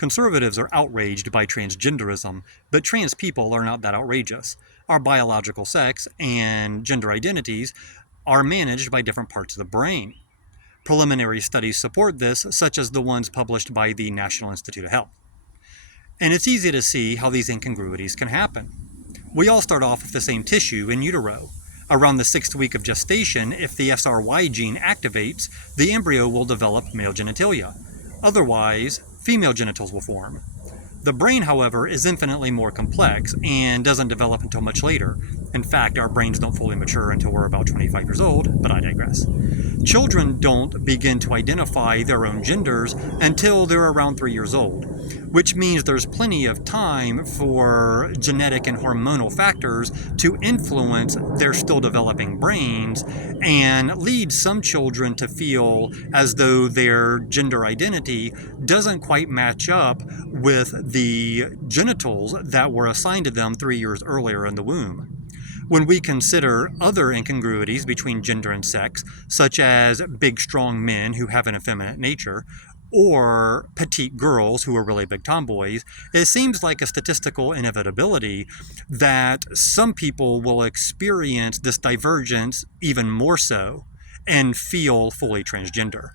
Conservatives are outraged by transgenderism, but trans people are not that outrageous. Our biological sex and gender identities are managed by different parts of the brain. Preliminary studies support this, such as the ones published by the National Institute of Health. And it's easy to see how these incongruities can happen. We all start off with the same tissue in utero. Around the 6th week of gestation, if the SRY gene activates, the embryo will develop male genitalia. Otherwise, female genitals will form. The brain, however, is infinitely more complex and doesn't develop until much later. In fact, our brains don't fully mature until we're about 25 years old, but I digress. Children don't begin to identify their own genders until they're around 3 years old, which means there's plenty of time for genetic and hormonal factors to influence their still developing brains and lead some children to feel as though their gender identity doesn't quite match up with the genitals that were assigned to them 3 years earlier in the womb. When we consider other incongruities between gender and sex, such as big, strong men who have an effeminate nature, or petite girls who are really big tomboys, it seems like a statistical inevitability that some people will experience this divergence even more so and feel fully transgender.